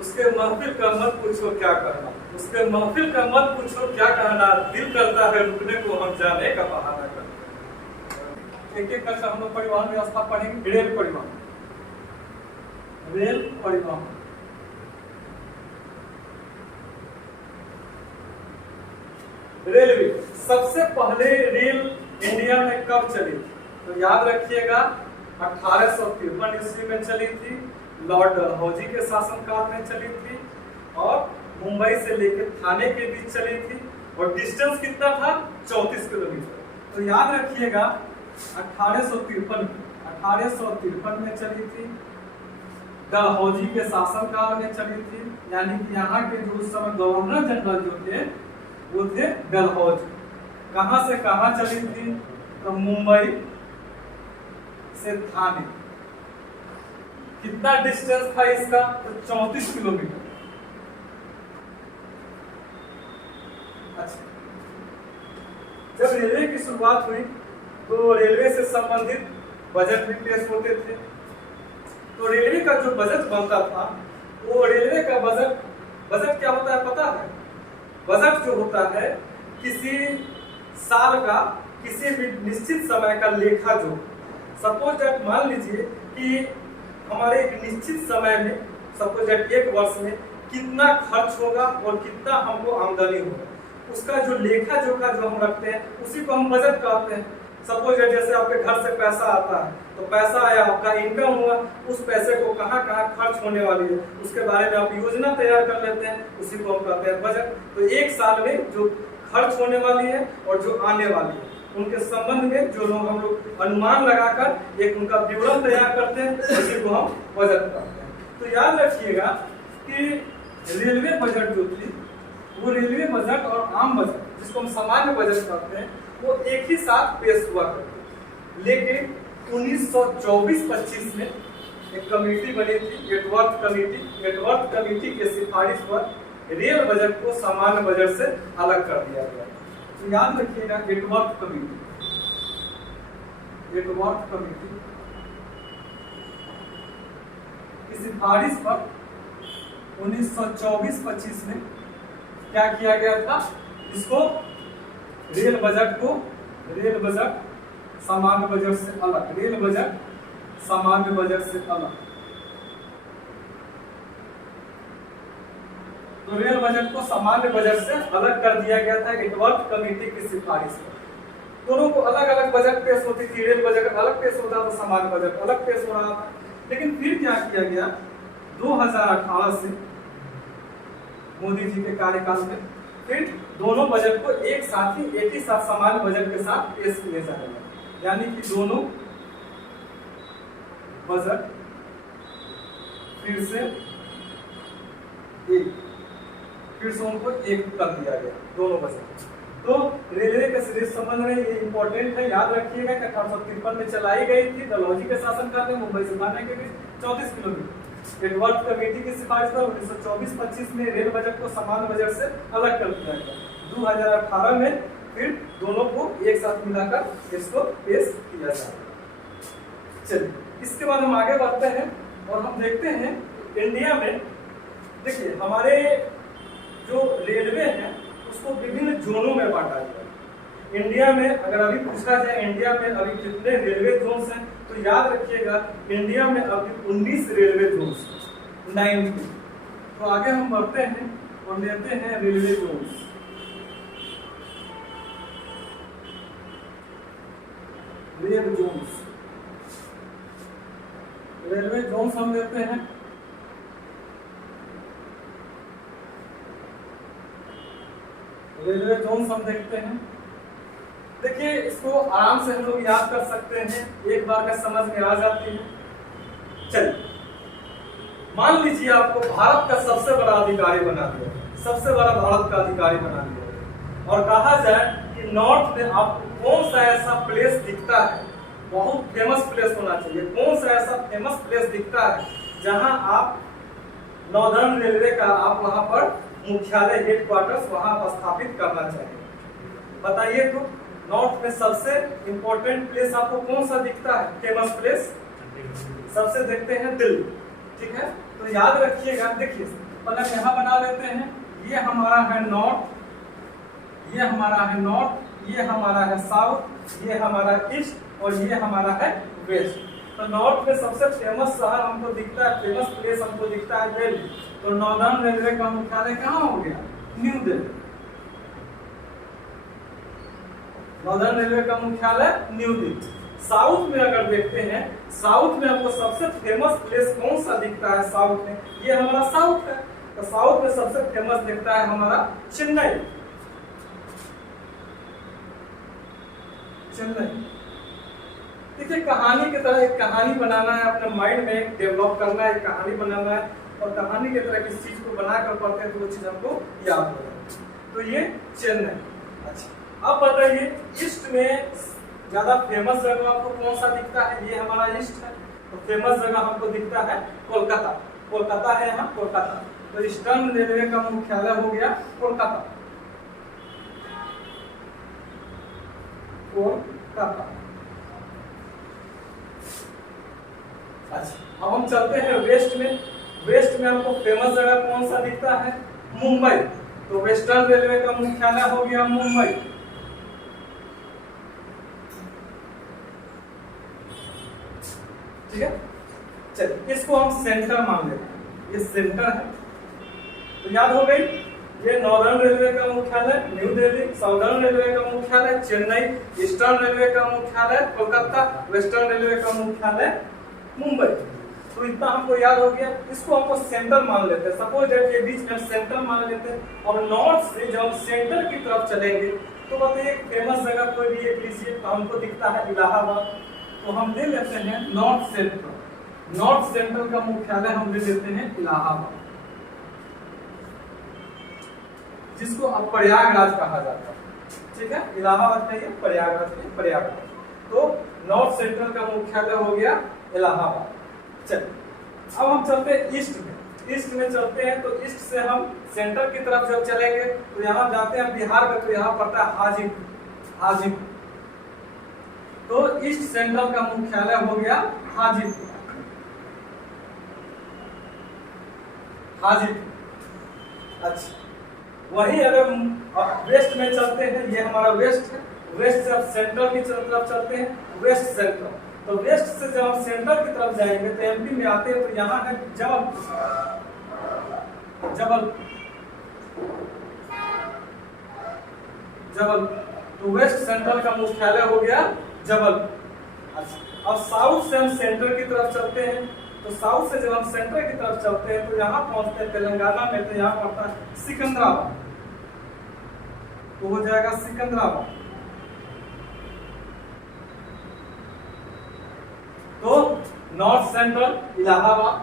उसके महफिल का मत पूछो क्या करना, उसके महफिल का मत पूछो क्या कहना, दिल करता है रुकने को हम जाने का बहाना करते। एक एक करके हम लोग परिवहन व्यवस्था पढ़ेंगे। रेल परिवहन, रेल परिवहन, रेलवे। सबसे पहले रेल इंडिया में कब चली थी? तो याद रखिएगा 1853 ईस्वी में चली थी, लॉर्ड डलहौजी के शासनकाल में चली थी और मुंबई से लेकर थाने के बीच चली थी और डिस्टेंस कितना था? 34 किलोमीटर। तो याद रखिएगा 1853 में चली थी, डलहौजी के शासनकाल में चली थी, यानी कि यहाँ के जो उस समय गवर्नर जनरल जो थे वो थे डलहौजी। कहां से कहां चली थी? तो मुंबई से थाने। कितना डिस्टेंस था इसका? तो 34 किलोमीटर। अच्छा, जब रेलवे की शुरुआत हुई तो रेलवे से संबंधित बजट भी पेश होते थे। तो रेलवे का जो बजट बनता था वो रेलवे का बजट क्या होता है पता है? बजट जो होता है किसी साल का किसी भी निश्चित समय का लेखा जो, सपोज दैट मान लीजिए कि हमारे एक निश्चित समय में, सपोज दैट एक वर्ष में कितना खर्च होगा और कितना हमको आमदनी होगा, उसका जो लेखा जोखा जो हम रखते हैं उसी को हम बजट कहते हैं। सपोज दैट जैसे आपके घर से पैसा आता है तो पैसा आया, आपका इनकम हुआ, उस पैसे को कहाँ कहाँ खर्च होने वाली है उसके बारे में आप योजना तैयार कर लेते हैं, उसी को हम कहते हैं बजट। तो एक साल में जो खर्च होने वाली है और जो आने वाली है उनके संबंध में जो लोग हम लोग अनुमान लगाकर एक उनका विवरण तैयार करते हैं उसी को हम बजट कहते हैं। तो याद रखिएगा कि रेलवे बजट जो थी वो रेलवे बजट और आम बजट जिसको हम सामान्य बजट कहते हैं वो एक ही साथ पेश हुआ करते। लेकिन 1924-25 में एक कमेटी बनी थी, एटवर्थ कमेटी। एटवर्थ कमेटी के सिफारिश पर रेल बजट को सामान्य बजट से अलग कर दिया गया। तो याद रखिएगा एटवर्थ कमेटी, एटवर्थ कमेटी की सिफारिश पर 1924-25 में क्या किया गया था? इसको रेल बजट को, रेल बजट सामान्य बजट से अलग, रेल बजट सामान्य बजट से अलग। तो रेल बजट को सामान्य बजट से अलग कर दिया गया था एटवर्थ कमेटी की सिफारिश पर। दोनों को अलग अलग बजट पेश होती थी, रेल बजट अलग पेश होता था, सामान्य बजट अलग पेश हो रहा था। लेकिन फिर क्या किया गया 2018 से मोदी जी के कार्यकाल में फिर दोनों बजट को एक ही साथ सामान्य बजट के साथ पेश किए जा रहे हैं, यानी कि दोनों बजट फिर से उनको एक कर दिया गया, दोनों बजट। तो रेलवे के सीधे संबंध में ये इंपॉर्टेंट है, याद रखिएगा कि 1853 में चलाई गई थी, डलहौजी के शासनकाल में, मुंबई से थाने के बीच 34 किलोमीटर। एटवर्थ कमेटी की सिफारिश पर 1924-25 में रेल बजट को सामान्य बजट से अलग कर दिया गया। 2018 में फिर दोनों को एक साथ मिलाकर इसको पेश किया जाएगा। चलिए इसके बाद हम आगे बढ़ते हैं और हम देखते हैं इंडिया में, देखिए हमारे जो रेलवे है उसको विभिन्न जोनों में बांटा गया है। इंडिया में अगर अभी पूछा जाए इंडिया में अभी कितने रेलवे जोन्स हैं तो याद रखिएगा इंडिया में अभी 19 रेलवे जोन्स, 19। तो आगे हम बढ़ते हैं और लेते हैं railway zones. Rail zones, railway zones हम लेते हैं। रेलवे जोन्स हम देखते हैं। देखिए इसको आराम से हम लोग याद कर सकते हैं, एक बार में समझ में आ जाती है। चलिए मान लीजिए आपको भारत का सबसे बड़ा अधिकारी बना दिया, सबसे बड़ा भारत का अधिकारी बना दिया और कहा जाए कि नॉर्थ में आपको कौन सा ऐसा प्लेस दिखता है, बहुत फेमस प्लेस होना चाहिए, कौन सा ऐसा फेमस प्लेस दिखता है जहां आप नॉर्दर्न रेलवे का आप वहां पर मुख्यालय हेडक्वार्टर्स वहां स्थापित करना चाहिए। बताइए तो नॉर्थ में सबसे इंपॉर्टेंट प्लेस आपको कौन सा दिखता है, फेमस प्लेस? सबसे देखते हैं दिल्ली, ठीक है। तो तो याद रखिएगा, देखिए पहले हम यहाँ बना लेते हैं, ये हमारा है नॉर्थ, ये हमारा है नॉर्थ, ये हमारा है साउथ, ये हमारा ईस्ट और ये हमारा है वेस्ट। तो नॉर्थ में सबसे फेमस शहर हमको दिखता है, फेमस प्लेस हमको दिखता है दिल्ली। तो नॉर्दर्न रेलवे का मुख्यालय कहाँ हो गया? न्यू दिल्ली। नॉर्दर्न रेलवे का मुख्यालय न्यू दिल्ली। साउथ में अगर देखते हैं, साउथ में हमको सबसे फेमस प्लेस कौन सा दिखता है साउथ में? ये हमारा साउथ है। तो साउथ में सबसे फेमस दिखता है हमारा चेन्नई। चेन्नई। देखिए कहानी की तरह एक कहानी बनाना है, अपने माइंड में एक डेवलप करना है, एक कहानी बनाना है और कहानी की तरह किसी चीज को बनाकर पढ़ते हैं तो वो चीज हमको याद हो जाती है। तो ये चेन्नई। अच्छा अब बताइए ईस्ट में ज्यादा फेमस जगह आपको कौन सा दिखता है? ये हमारा ईस्ट है। तो फेमस जगह हमको दिखता है कोलकाता। कोलकाता है यहाँ, कोलकाता। तो ईस्टर्न रेलवे का मुख्यालय हो गया कोलकाता। कोलकाता। अच्छा अब हम चलते हैं वेस्ट में। वेस्ट में हमको फेमस जगह कौन सा दिखता है? मुंबई। तो वेस्टर्न रेलवे का मुख्यालय हो गया मुंबई। ठीक है, चलिए इसको हम सेंटर मान लेते हैं, ये सेंटर है। तो याद हो गई, ये नॉर्दर्न रेलवे का मुख्यालय न्यू दिल्ली, साउदर्न रेलवे का मुख्यालय चेन्नई, ईस्टर्न रेलवे का मुख्यालय कोलकाता, वेस्टर्न रेलवे का मुख्यालय मुंबई। तो इतना हमको याद हो गया, इसको हमको सेंटर मान लेते हैं। सपोज दैट ये बीच में सेंटर मान लेते हैं और नॉर्थ से जब हम सेंटर की तरफ चलेंगे तो बताइए फेमस जगह कोई भी एक लीजिए। तो हमको दिखता है इलाहाबाद। तो हम ले लेते हैं नॉर्थ सेंट्रल। नॉर्थ सेंट्रल का मुख्यालय हम ले लेते हैं इलाहाबाद, जिसको अब प्रयागराज कहा जाता है। ठीक है, इलाहाबाद नहीं है, प्रयागराज नहीं, प्रयागराज। तो नॉर्थ सेंट्रल का मुख्यालय हो गया इलाहाबाद। चलिए अब हम चलते हैं ईस्ट में। ईस्ट में चलते हैं तो ईस्ट से हम सेंटर की तरफ जब चलेंगे तो यहाँ जाते हैं बिहार में, तो यहाँ पड़ता है हाजीपुर। हाजीपुर। तो ईस्ट सेंट्रल का मुख्यालय हो गया हाजीपुर। हाजीपुर। अच्छा वही अगर वेस्ट में चलते हैं, ये हमारा वेस्ट है। वेस्ट से अब सेंट्रल की तरफ चलते हैं, वेस्ट सेंट्रल। तो वेस्ट से जब हम सेंटर की तरफ जाएंगे तो एमपी में आते हैं, तो यहाँ है जबलपुर। जबलपुर। जबलपुर। तो वेस्ट सेंट्रल का मुख्यालय हो गया जबलपुर। अच्छा अब साउथ से हम सेंटर की तरफ चलते हैं। तो साउथ से जब हम सेंटर की तरफ चलते हैं तो यहाँ पहुंचते हैं तेलंगाना में। तो यहाँ पड़ता है सिकंदराबाद। तो हो जाएगा सिकंदराबाद। तो North Central Allahabad,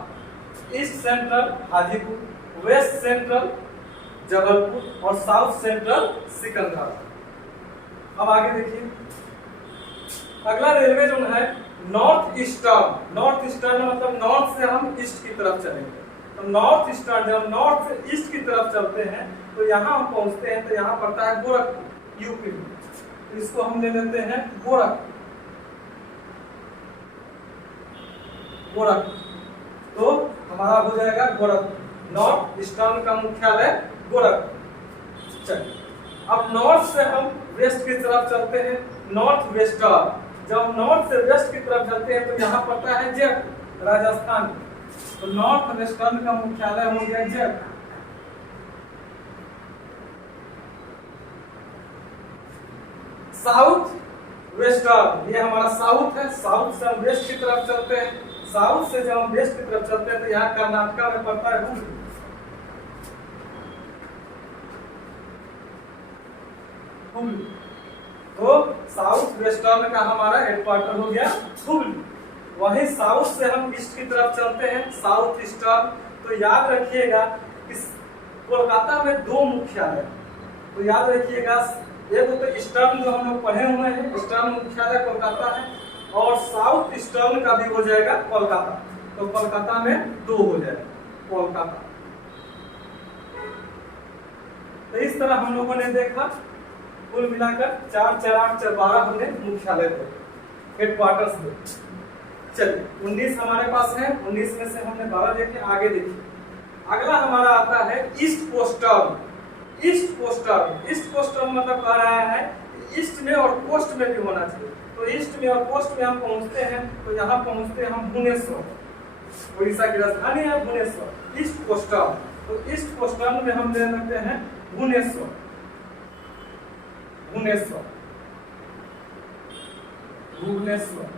East Central Hajipur, West Central Jabalpur और साउथ सेंट्रल सिकंदराबाद। अब आगे देखिए, अगला रेलवे जोन है नॉर्थ ईस्टर्न। नॉर्थ ईस्टर्न मतलब नॉर्थ से हम ईस्ट की तरफ चलेंगे। तो नॉर्थ ईस्टर्न जब नॉर्थ से ईस्ट की तरफ चलते हैं तो यहाँ हम पहुंचते हैं, तो यहाँ पड़ता है गोरखपुर, यूपी में। तो इसको हम ले लेते हैं गोरखपुर। गोरखपुर। तो हमारा हो जाएगा गोरखपुर। नॉर्थ ईस्टर्न का मुख्यालय गोरखपुर। चलिए अब नॉर्थ से हम वेस्ट की तरफ चलते हैं, नॉर्थ वेस्टर्न। जब नॉर्थ से वेस्ट की तरफ चलते हैं तो यहाँ पड़ता है जयपुर, राजस्थान। तो नॉर्थ वेस्टर्न का मुख्यालय हो गया जयपुर। साउथ वेस्टर्न, ये हमारा साउथ है। साउथ से हम वेस्ट की तरफ चलते हैं। साउथ से जब हम वेस्ट की तरफ चलते हैं तो यहाँ कर्नाटका में पड़ता है हुबली। हुबली। तो साउथ वेस्टर्न का हमारा हेडक्वार्टर हो गया हुबली। वहीं साउथ से हम ईस्ट की तरफ चलते हैं, साउथ ईस्टर्न। तो याद रखिएगा इस कोलकाता में दो मुख्यालय। तो याद रखिएगा एक तो ईस्टर्न जो हम लोग पढ़े हुए हैं, ईस्टर्न मुख्यालय कोलकाता है और साउथ ईस्टर्न का भी हो जाएगा कोलकाता। तो कोलकाता में दो हो जाएगा कोलकाता। तो इस तरह हम लोगों ने देखा, कुल मिलाकर 4, 4, 8, 12 हमने मुख्यालय थे, हेडक्वार्टर्स थे। चलिए 19 हमारे पास है, 19 में से हमने 12 देखे, आगे देखिए। अगला हमारा आता है ईस्ट कोस्टर्न। ईस्ट कोस्टर्न, ईस्ट कोस्टर्न मतलब कह रहा है ईस्ट में और कोस्ट में भी होना चाहिए। तो ईस्ट में और कोस्ट में हम पहुंचते हैं, तो यहाँ पहुंचते हैं हम भुवनेश्वर, उड़ीसा की राजधानी है भुवनेश्वर। ईस्ट कोस्टर्न, तो ईस्ट कोस्टर्न में हम ले लेते हैं भुवनेश्वर। भुवनेश्वर, भुवनेश्वर,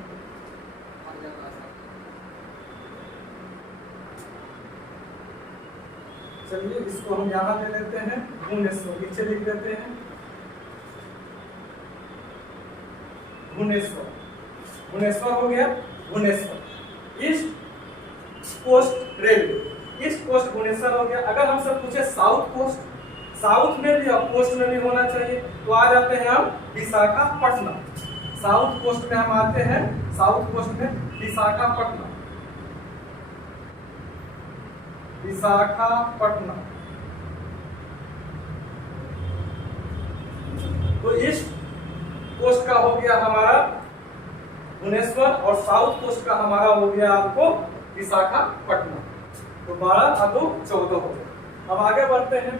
चलिए इसको हम यहाँ ले लेते हैं भुवनेश्वर, नीचे लिख देते हैं भुवनेश्वर। भुवनेश्वर हो गया Bhubaneswar. East Coast Railway, East Coast Bhubaneswar हो गया। अगर हमसे पूछे साउथ कोस्ट, साउथ में भी और कोस्ट में भी होना चाहिए, तो आ जाते हैं हम विशाखापट्टनम। साउथ कोस्ट में हम आते हैं, साउथ कोस्ट में विशाखापट्टनम, विशाखापट्टनम। तो ईस्ट कोस्ट का हो गया हमारा भुवनेश्वर और साउथ कोस्ट का हमारा हो गया आपको विशाखापट्टनम। तो 12 और 2 14 हो गए। अब आगे बढ़ते हैं।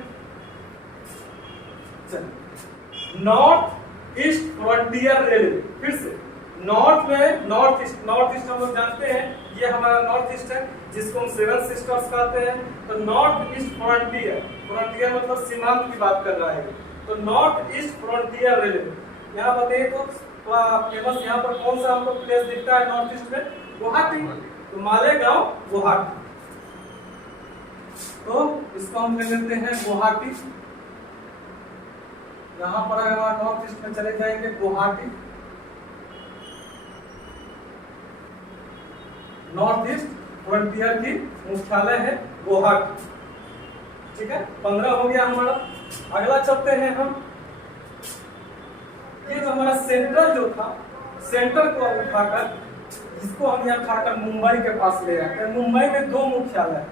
चलिए नॉर्थ ईस्ट फ्रंटियर रेलवे, फिर से नॉर्थ में, नॉर्थ ईस्ट हम लोग जानते हैं ये हमारा नॉर्थ ईस्ट है, जिसको हम सेवन सिस्टर्स कहते हैं। तो नॉर्थ ईस्ट फ्रंटियर, फ्रंटियर मतलब सीमांत की बात कर रहा है। तो नॉर्थ ईस्ट फ्रंटियर रेलवे, यहाँ बताइए तो फेमस यहाँ पर कौन सा हमको प्लेस दिखता है नॉर्थ ईस्ट में? गुवाहाटी। तो मालेगांव गुवाहाटी, तो इसको हम ले लेते हैं गुवाहाटी। यहाँ पर अगर हमारा नॉर्थ ईस्ट में चले जाएंगे गुवाहाटी, नॉर्थ ईस्ट फ्रंटियर की मुख्यालय है गुवाहाटी। ठीक है, 15 हो गया हमारा। अगला चलते हैं हम, ये जो हमारा सेंट्रल जो था, सेंट्रल को उठाकर इसको हम यहाँ उठाकर मुंबई के पास ले आते हैं। मुंबई में 2 मुख्यालय है,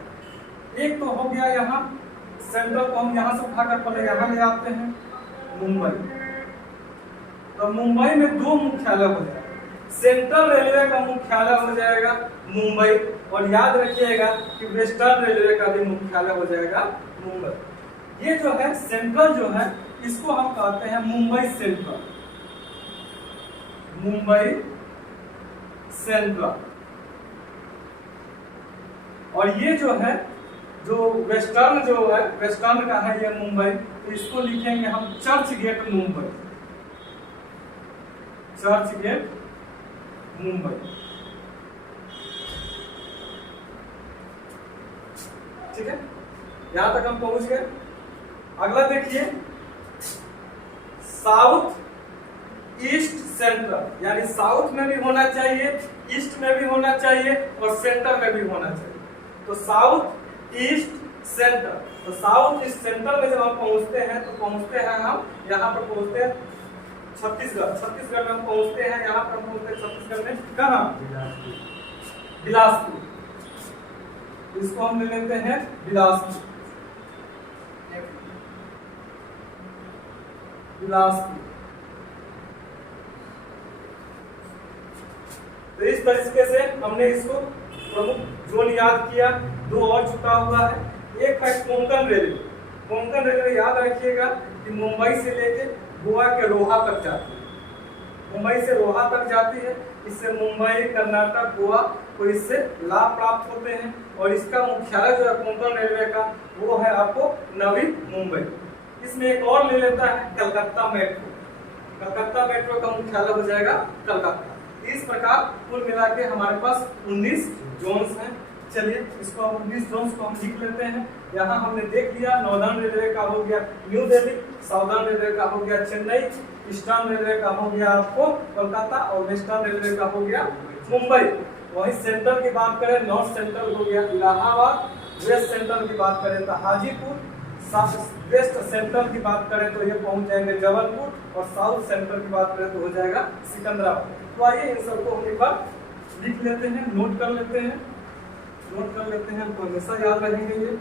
एक तो हो गया यहाँ सेंट्रल को हम यहाँ से उठाकर पहले यहाँ ले आते हैं मुंबई। तो मुंबई में 2 मुख्यालय हो जाएगा। सेंट्रल रेलवे का मुख्यालय हो जाएगा मुंबई, और याद रखिएगा कि वेस्टर्न रेलवे का भी मुख्यालय हो जाएगा मुंबई। ये जो है सेंट्रल जो है, इसको हम कहते हैं मुंबई सेंट्रल, मुंबई सेंट्रल। और ये जो है, जो वेस्टर्न जो है, वेस्टर्न का है ये मुंबई, तो इसको लिखेंगे हम चर्च गेट मुंबई, चर्च गेट मुंबई। ठीक है, यहां तक हम पहुंच गए। अगला देखिए साउथ ईस्ट सेंट्रल, यानी साउथ में भी होना चाहिए, ईस्ट में भी होना चाहिए और सेंटर में भी होना चाहिए। तो साउथ ईस्ट सेंट्रल, तो साउथ ईस्ट सेंट्रल में जब हम पहुंचते हैं तो पहुंचते हैं हम यहाँ पर पहुंचते हैं छत्तीसगढ़। छत्तीसगढ़ में हम पहुंचते हैं, यहाँ पर हम पहुंचते हैं छत्तीसगढ़ में कहाँ? बिलासपुर। इसको हम ले लेते हैं बिलासपुर, बिलासपुर। तो इस तरीके से हमने इसको प्रमुख जोन याद किया। 2 और छुटा हुआ है, एक है कोंकण रेलवे। कोंकण रेलवे याद रखिएगा कि मुंबई से लेके गोवा के रोहा तक जाती है, मुंबई से रोहा तक जाती है। इससे मुंबई, कर्नाटक, गोवा को इससे लाभ प्राप्त होते हैं। और इसका मुख्यालय जो है कोंकण रेलवे का, वो है आपको नवी मुंबई। इसमें एक और ले लेता है कलकत्ता मेट्रो, कलकत्ता मेट्रो का मुख्यालय हो जाएगा कलकत्ता। इस प्रकार कुल मिला के हमारे पास 19 जोन्स हैं। चलिए इसको हम 19 जोन्स को हम लिख लेते हैं। यहाँ हमने देख लिया, नॉर्दर्न रेलवे का हो गया न्यू दिल्ली, साउदर्न रेलवे का हो गया चेन्नई, ईस्टर्न रेलवे का हो गया आपको कोलकाता और वेस्टर्न रेलवे का हो गया मुंबई। वहीं सेंट्रल की बात करें, नॉर्थ सेंट्रल हो गया इलाहाबाद, वेस्ट सेंट्रल की बात करें तो हाजीपुर, वेस्ट सेंट्रल की बात करें तो ये पहुंच जाएंगे जबलपुर, और साउथ सेंट्रल की बात करें तो हो जाएगा सिकंदराबाद। तो आइए इन सबको हम एक बार लिख लेते हैं, नोट कर लेते हैं, नोट कर लेते हैं, तो हमेशा याद रहेंगे ये।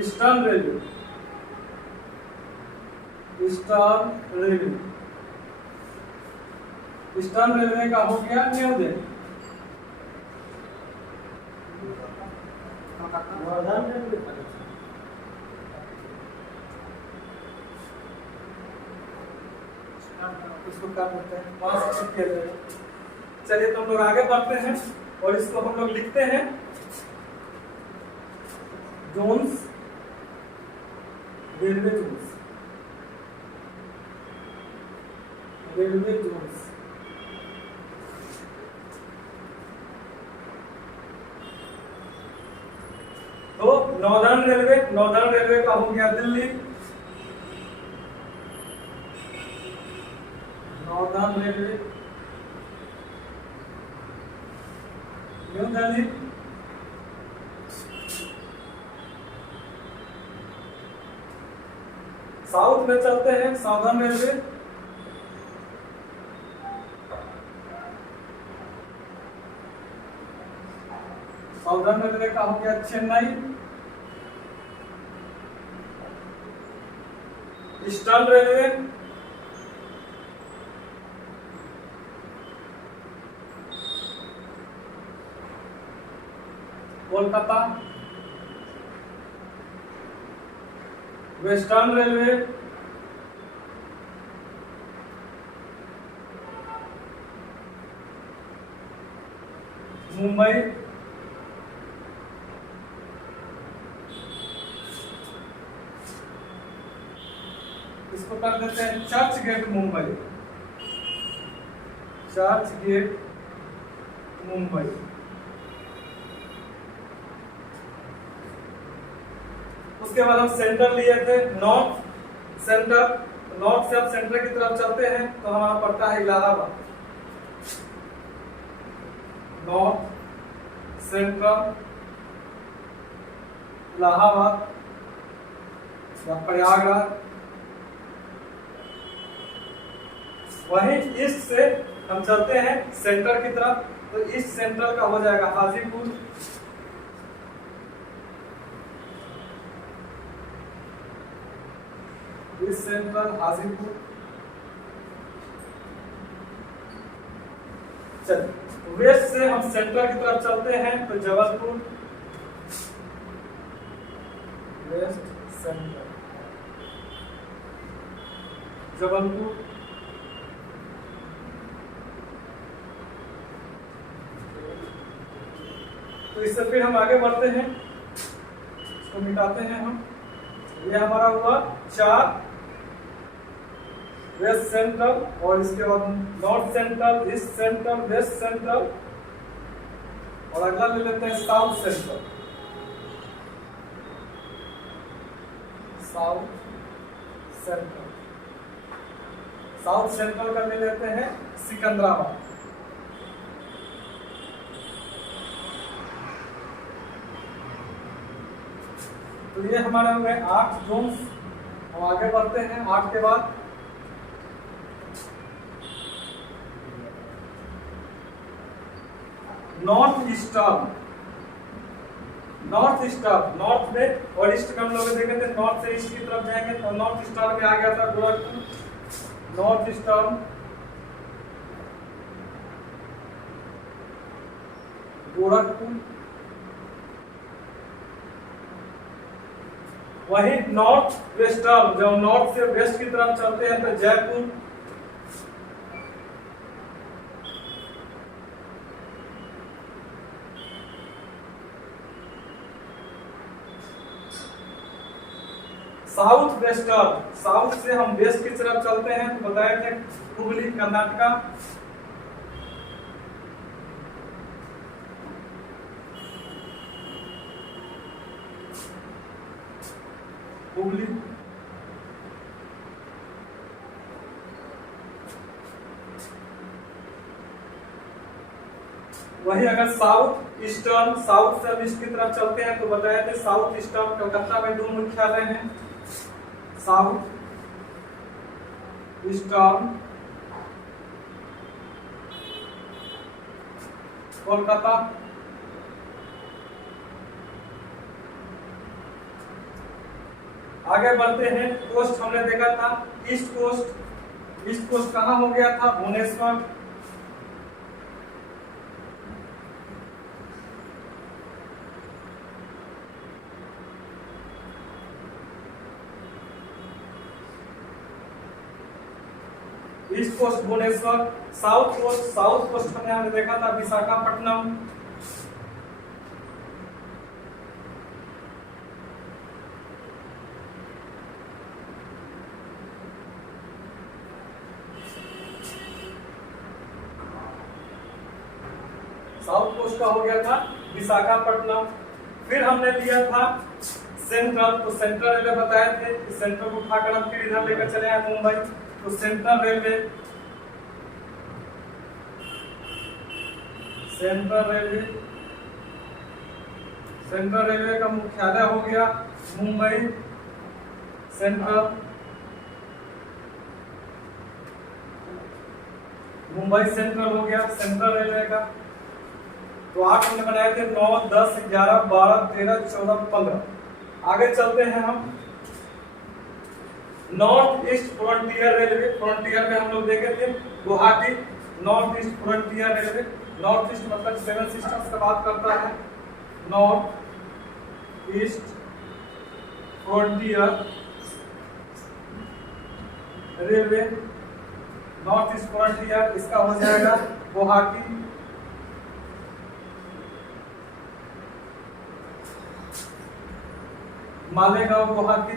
Eastern railway, eastern railway, eastern railway का हो गया न्यू दिल्ली। इसको कर लेते हैं, वहां से खेल रहे हैं। चलिए तो हम लोग आगे बढ़ते हैं और इसको हम लोग लिखते हैं zones, railway zones, railway zones. तो नॉर्दर्न रेलवे का हो गया Delhi, Northern Railway New Delhi. South में चलते हैं, साउदर्न रेलवे, साउदर्न रेलवे का हो गया Chennai. Eastern Railway Kolkata. Western Railway Mumbai. इसको कर देते हैं चर्च गेट मुंबई, चर्च गेट मुंबई। उसके बाद हम सेंटर लिए थे नॉर्थ सेंटर, नॉर्थ से अब सेंटर की तरफ चलते हैं तो हमारा पड़ता है इलाहाबाद, नॉर्थ सेंट्रल इलाहाबाद या प्रयागराज। वहीं ईस्ट से हम चलते हैं सेंटर की तरफ, तो ईस्ट सेंट्रल का हो जाएगा हाजीपुर, ईस्ट सेंट्रल हाजीपुर। चलिए वेस्ट से हम सेंटर की तरफ चलते हैं तो जबलपुर, वेस्ट सेंटर जबलपुर। तो इससे फिर हम आगे बढ़ते हैं, इसको मिटाते हैं हम। ये हमारा हुआ 4 वेस्ट सेंट्रल, और इसके बाद North Central, East Central, West Central, और अगला ले लेते हैं South Central, South Central. South Central का ले लेते हैं सिकंदराबाद। तो ये हमारे हो गए 8 जोन्स। हम आगे बढ़ते हैं 8 के बाद north Eastern, North Eastern, north में और ईस्ट का हम लोग देखे थे, नॉर्थ से ईस्ट की तरफ जाएंगे तो नॉर्थ ईस्टर्न में आ गया था गोरखपुर, नॉर्थ ईस्टर्न गोरखपुर। वहीं नॉर्थ वेस्टर्न, जब नॉर्थ से वेस्ट की तरफ चलते हैं तो जयपुर, साउथ वेस्टर्न, साउथ से हम वेस्ट की तरफ चलते हैं तो बताए थे हुबली कर्नाटका, हुबली। वही अगर साउथ ईस्टर्न, साउथ से हम ईस्ट की तरफ चलते हैं तो बताए थे साउथ ईस्टर्न कलकत्ता में 2 मुख्यालय हैं, साउथ ईस्टर्न कोलकाता, आगे बढ़ते हैं। कोस्ट हमने देखा था ईस्ट कोस्ट, ईस्ट कोस्ट कहाँ हो गया था? Bhubaneswar, East Coast Bhubaneswar, South Coast हमने देखा था विशाखापट्टनम, साउथ कोस्ट का हो गया था विशाखापट्टनम। फिर हमने लिया था सेंट्रल, तो सेंट्रल रेलवे बताए थे कि सेंट्रल को उठाकर हम फिर इधर लेकर चले आए मुंबई, तो सेंट्रल रेलवे का मुख्यालय हो गया मुंबई सेंट्रल, मुंबई सेंट्रल हो गया सेंट्रल रेलवे का। तो 8 हमने बनाए थे, 9, 10, 11, 12, 13, 14, 15। आगे चलते हैं हम north east frontier railway. Frontier में हम लोग देखे थे Guwahati, north east frontier railway. North east मतलब 7 सिस्टर्स का बात करता है। North east frontier railway, north east frontier, इसका हो जाएगा गुवाहाटी, मालेगांव, गुवाहाटी।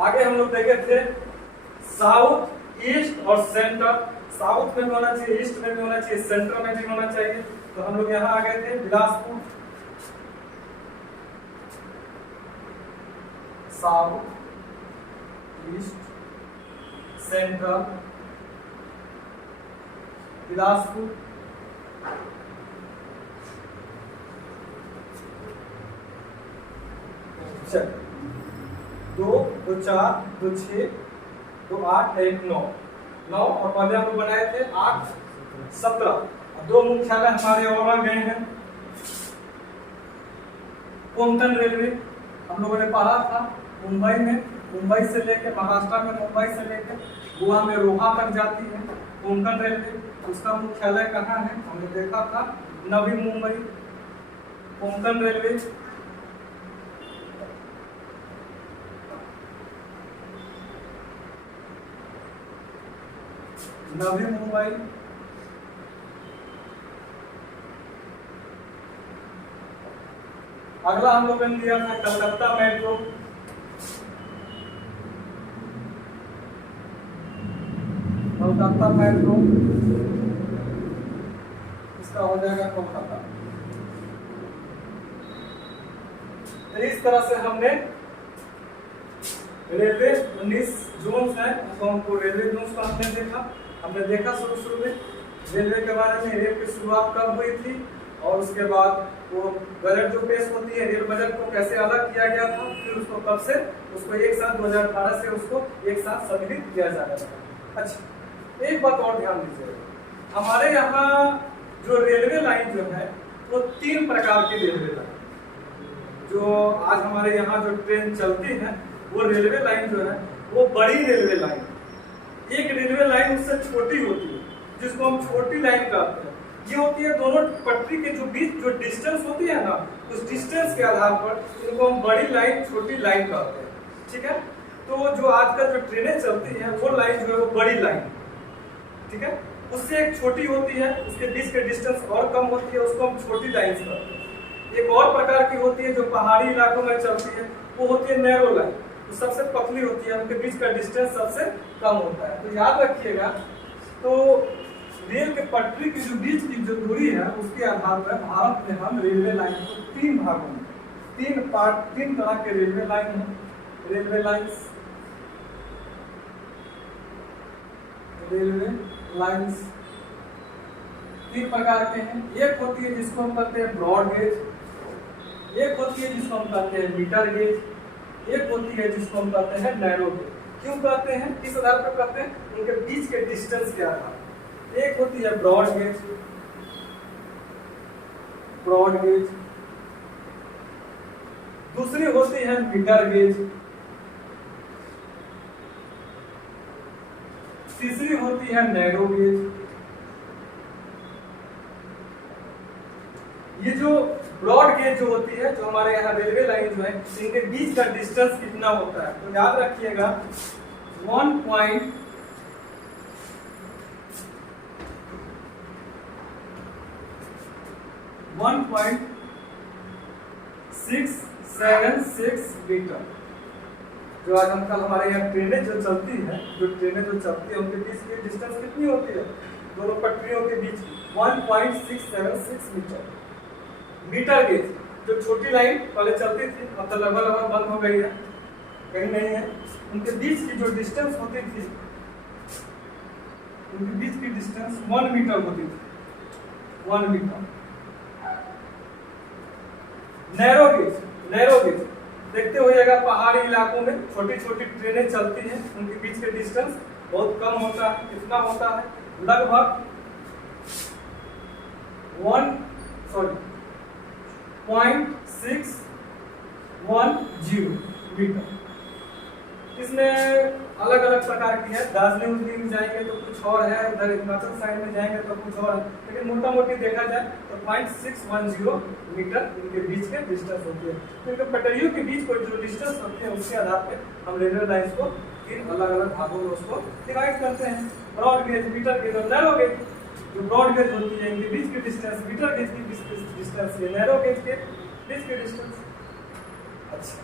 आगे हम लोग देखे थे साउथ, ईस्ट और सेंटर। साउथ में भी होना चाहिए, ईस्ट में भी होना चाहिए, सेंटर में भी होना चाहिए। तो हम लोग यहाँ आ गए थे Bilaspur, south, East, central, Bilaspur. चल 2, 2, 4, 2, 6, 2, 8, 1, 9 और पहले हम लोग बनाए थे 8, 17। 2 मुख्यालय हमारे और आ गए हैं। कोंकण रेलवे हम लोगों ने पढ़ा था मुंबई में, मुंबई से लेकर महाराष्ट्र में, मुंबई से लेकर गोवा में रोहा तक जाती है कोंकण रेलवे। उसका मुख्यालय कहाँ है हमने देखा था, नवी मुंबई। कोंकण रेलवे नवी मुंबई। अगला हम लोगों ने लिया था कलकत्ता मेट्रो। कोलकाता मेट्रो, इसका हो जाएगा कोलकाता। तो इस तरह से हमने रेलवे 19 जोन्स है, तो हमको रेलवे जोन्स को हमने देखा शुरू में रेलवे के बारे में, रेल की शुरुआत कब हुई थी और उसके बाद वो बजट जो पेश होती है रेल बजट को कैसे अलग किया गया था, फिर उसको कब से उसको एक साथ 2018 से उसको एक साथ सम्मिलित किया जा रहा था। अच्छा, एक बात और ध्यान दीजिएगा, हमारे यहाँ जो रेलवे लाइन जो है वो 3 प्रकार की रेलवे लाइन, जो आज हमारे यहाँ जो ट्रेन चलती है वो रेलवे लाइन जो है वो बड़ी रेलवे लाइन। एक रेलवे लाइन उससे छोटी होती है जिसको हम छोटी लाइन कहते हैं। ये होती है दोनों पटरी के जो बीच जो डिस्टेंस होती है ना, उस डिस्टेंस के आधार पर इनको हम बड़ी लाइन छोटी लाइन कहते हैं। ठीक है, तो जो आजकल जो ट्रेनें चलती हैं वो लाइन जो है वो बड़ी लाइन, ठीक है, उससे एक छोटी होती है, उसके बीच के डिस्टेंस और कम होती है, उसको हम छोटी लाइन कहते हैं। एक और प्रकार की होती है जो पहाड़ी इलाकों में चलती है, वो होती है नैरो लाइन, तो सबसे पतली होती है, उनके बीच का डिस्टेंस सबसे कम होता है। तो याद रखिएगा, तो रेल के पटरी की जो बीच की जो दूरी है उसके आधार पर भारत में हम रेलवे लाइन को 3 भागों में 3 तरह के रेलवे लाइन है। रेलवे लाइंस 3 प्रकार के हैं। एक होती है जिसको हम कहते हैं ब्रॉड गेज, एक होती है जिसको हम कहते हैं मीटर गेज, एक होती है जिसको हम कहते हैं नैरो गेज। क्यों कहते हैं, किस आधार पर कहते हैं, उनके बीच के डिस्टेंस के आधार। एक होती है ब्रॉड गेज, दूसरी होती है मीटर गेज, तीसरी होती है नैरो गेज। ये जो ब्रॉड गेज जो होती है, जो हमारे यहाँ रेलवे लाइन जो है, इनके बीच का डिस्टेंस कितना होता है, तो याद रखिएगा 1.676 मीटर। जो आज हम कल हमारे यहाँ ट्रेनें जो चलती है, उनके बीच की डिस्टेंस कितनी होती है, दोनों पटरियों के बीच 1.676 मीटर। मीटर गेज जो छोटी लाइन पहले चलती थी, अब तो लगभग बंद हो गई है, कहीं नहीं है, उनके बीच की जो डिस्टेंस होती थी, उनके बीच की डिस्टेंस 1 मीटर होती थी, 1 मीटर। नैरो गेज देखते होइएगा, पहाड़ी इलाकों में छोटी छोटी ट्रेनें चलती हैं, उनके बीच के डिस्टेंस बहुत कम होता है। कितना होता है, लगभग 0.610 मीटर। इसमें अलग अलग प्रकार की है, दार्जिलिंग में जाएंगे तो कुछ और है, उधर हिमाचल साइड में जाएंगे तो कुछ और है, लेकिन मोटा मोटी देखा जाए तो 0.610 मीटर इनके बीच के डिस्टेंस होती है। इनके पटरियों के बीच को जो डिस्टेंस होती है, उसके आधार पे हम रेलवे लाइन को 3 अलग अलग भागों में उसको डिवाइड करते हैं, ब्रॉड गेज, मीटर गेज और नैरो गेज। जो ब्रॉड गेज होती है, इनके बीच की डिस्टेंस, मीटर गेज की डिस्टेंस, ये नैरो गेज के बीच के डिस्टेंस। अच्छा,